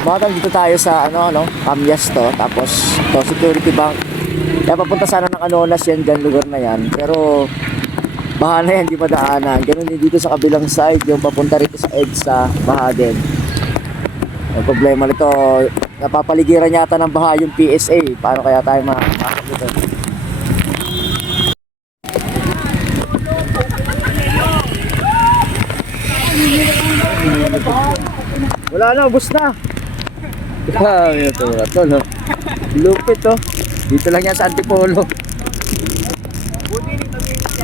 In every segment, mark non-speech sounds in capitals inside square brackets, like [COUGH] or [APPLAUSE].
Tol, dito tayo sa ano, ano, Camyas to. Tapos, to, security bank. Kaya papunta sana ng Anonas yan, dyan lugar na yan. Pero, baha na yan, di madaanan. Ganun din dito sa kabilang side, yung papunta rito sa EDSA, baha din. Ang problema nito, napapaligiran yata ng baha yung PSA. Paano kaya tayo makakapasok dito? Wala na, ubos na. Grabe ito, ito, no? Lupit, to. Dito lang yan sa Antipolo.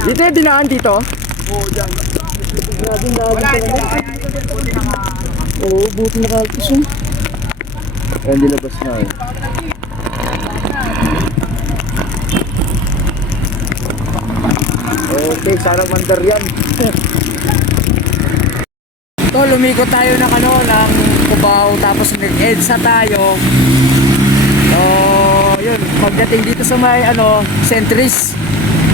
Dito yung dinaan dito? Grabe na, Oo, buti na kalkis yun. Ayun, dilabas na eh. Okay, sarang mandar yan. [LAUGHS] Ito, lumikot tayo ng ano, ng Cubao, tapos nag-EDSA tayo. So, yun, pagdating dito sa may, ano, Centris,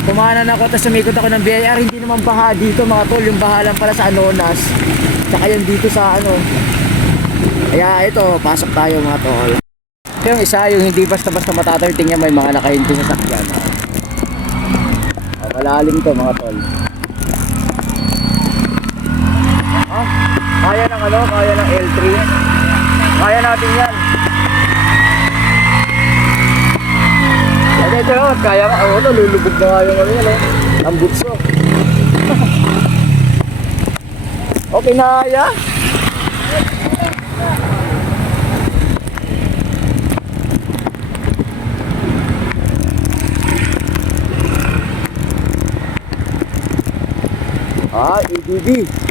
kumanan ako, tapos umikot ako ng BIR, hindi naman baha dito mga tol, yung baha lang pala sa Anonas. Tsaka yun dito sa ano. Kaya ito, pasok tayo mga tol. Yung isa, yung hindi basta-basta matatawid, tingnan may mga nakahinto sa sakyan. Oh, malalim to mga tol. Ah, kaya ng ano, kaya ng L3. Kaya natin yan. Ito, ito, oh, kaya ka, oh, lulubog na nga yung ano yan, oh. Ang butso. [LAUGHS] okay na kaya? Ah, ADB.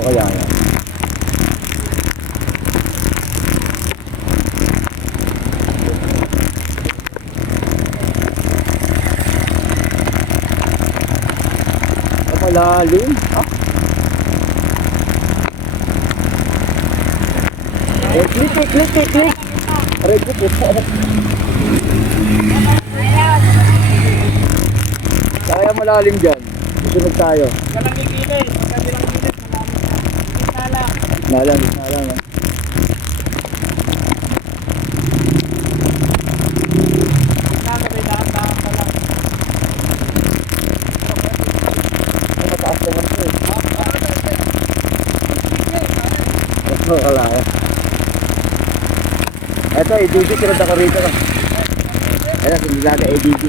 Ayaw kaya yan. Malalim. Ah. Eh, click, click, click, click. Aray ko po. Kaya malalim dyan. Susunod tayo. Walang gigilid. Pagka bilang gilid, malalim na. Nalang, nalang. Sana may daan-daan pa lang. Naman ito eh. Ito, wala eh. Ito, ADB, sinunod ako rito. Ayan, sinunod ako ADB.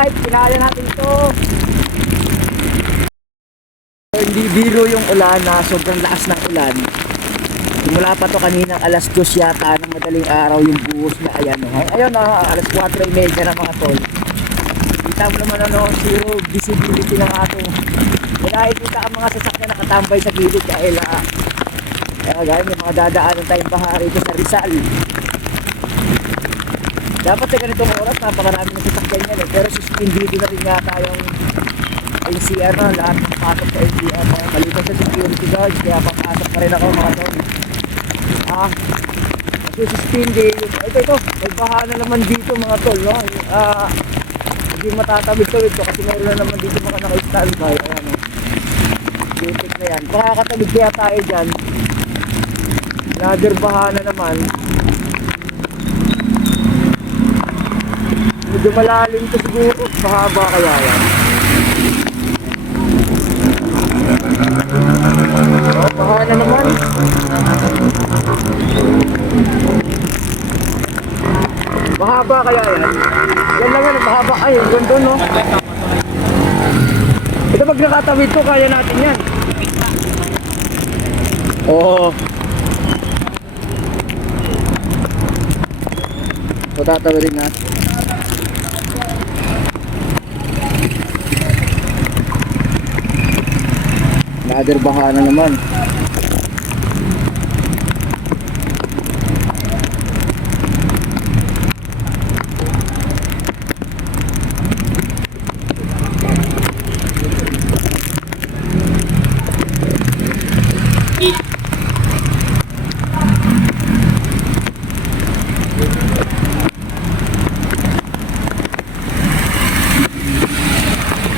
Alright, kinaya natin ito. Hindi biro yung ulan na sobrang lakas ng ulan. Simula pa to kaninang alas 2 yata ng madaling araw yung buhos na ayan. No? Ayun na, alas 4.30 na mga tol. Kita mo naman ano, zero visibility ng ating wala ikita ang mga sasakyan nakatambay sa gilid dahil ah, kaya gaya may mga dadaanan tayong baha rito sa Rizal. Dapat sa ganitong oras, napakarami ng sasakyan yan eh. Pero suspendido na rin yata yung NCR na lahat ng pasok sa NCR. Kaya maliban sa security guards, kaya papasok pa rin ako mga tol. Ah, yung, ito ito, may baha na naman dito mga tol, no? Ah, hindi matatawid-tawid ko kasi meron na naman dito mga naka-standby. Ayan, no? Basic na yan. Baka katawid kaya tayo dyan. Another baha na naman. Medyo malalim to siguro. Mahaba kaya yan. Oh, baha na naman. Mahaba kaya yan. Yan lang yan. Mahaba. Ay, doon, no? Ito pag nakatawid ko, kaya natin yan. Oo. So, tatawirin natin. Another baka na naman.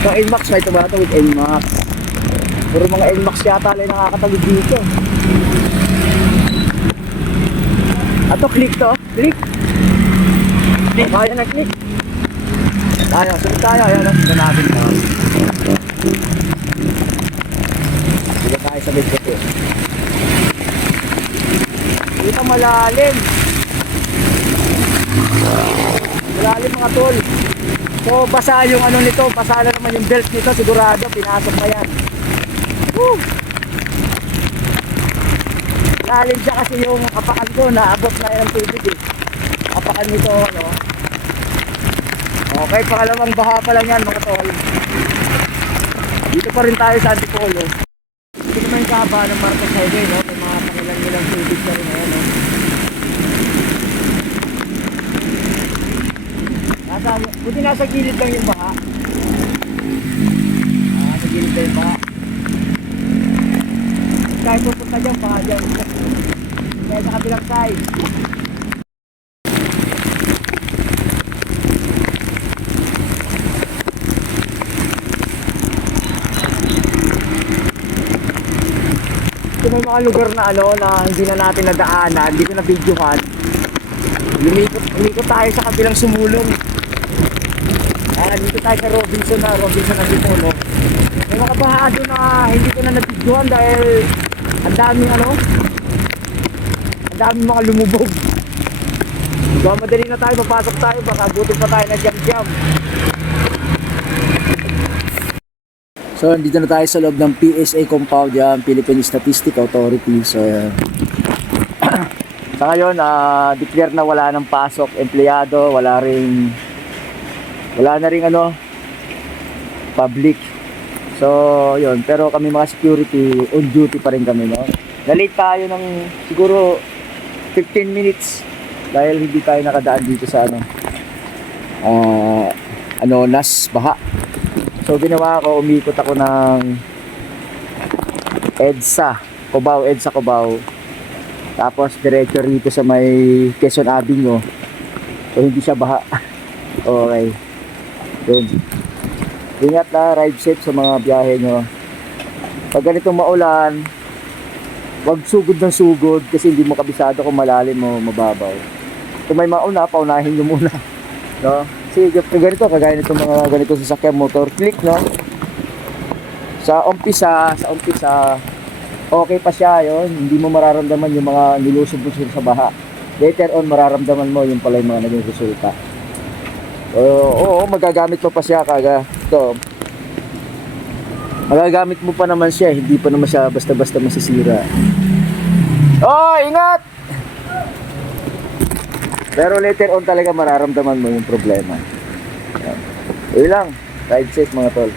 So, NMAX, may tomato with NMAX. Puro mga NMAX yata lang nakakatawid dito. Ato click to, click. Click. Kaya na click. Tayo, sunod tayo. Ayan, oh. Sunod natin. Oh. Sige tayo sa big ko. Dito malalim. Malalim mga tol. So basa yung ano nito, basa na naman yung belt nito, sigurado pinasok pa yan. Woo! Lalim siya kasi yung apakan ko, naabot na yan ang tubig eh. Apakan nito, ano. Okay, pangalawang baha pa lang yan mga tol. Dito pa rin tayo sa Antipolo. Ito naman yung kaba ng Marcos Highway, no? May mga pangilang-ilang tubig na rin ngayon, no? Nasa, buti nasa gilid lang yung baha. Ah, nasa gilid lang yung baha. Kahit pupunta dyan, baha dyan. Kaya sa kabilang side. May mga lugar na ano na hindi na natin nadaanan, hindi ko na videohan. Lumikot, lumikot tayo sa kabilang sumulong. Ah, dito tayo sa Robinson na, Robinson na Sipolo. May mga baha doon na hindi ko na nabidyohan dahil ang daming ano, ang daming mga lumubog. Baka madali na tayo, papasok tayo, baka buti pa tayo na jam-jam. So, dito na tayo sa loob ng PSA compound yan, Philippine Statistic Authority. So, yan. [CLEARS THROAT] sa ngayon, ah, declare na wala ng pasok, empleyado, wala ring, wala na ring ano, public. So, yun. Pero kami mga security, on duty pa rin kami, no? Na-late tayo ng siguro 15 minutes dahil hindi tayo nakadaan dito sa ano, ah, ano, Nas Baha. So ginawa ko, umikot ako ng EDSA, Cubao, EDSA Cubao. Tapos diretso rito sa may Quezon Avenue. So hindi siya baha. [LAUGHS] okay. Yun. Ingat na, ride safe sa mga biyahe nyo. Pag ganitong maulan, wag sugod ng sugod kasi hindi mo kabisado kung malalim o mababaw. Kung may mauna, paunahin nyo muna. [LAUGHS] No? Kasi g- ganito, kagaya nitong mga ganito sasakyan motor click, no? Sa umpisa, sa umpisa, okay pa siya yon Hindi mo mararamdaman yung mga nilusob-lusob sa baha. Later on, mararamdaman mo yung pala yung mga naging resulta. Oo, oo, magagamit mo pa siya kaga. Ito, magagamit mo pa naman siya, hindi pa naman siya basta-basta masisira. Oh, ingat! Pero later on talaga mararamdaman mo yung problema. Yun lang. Ride safe mga tol.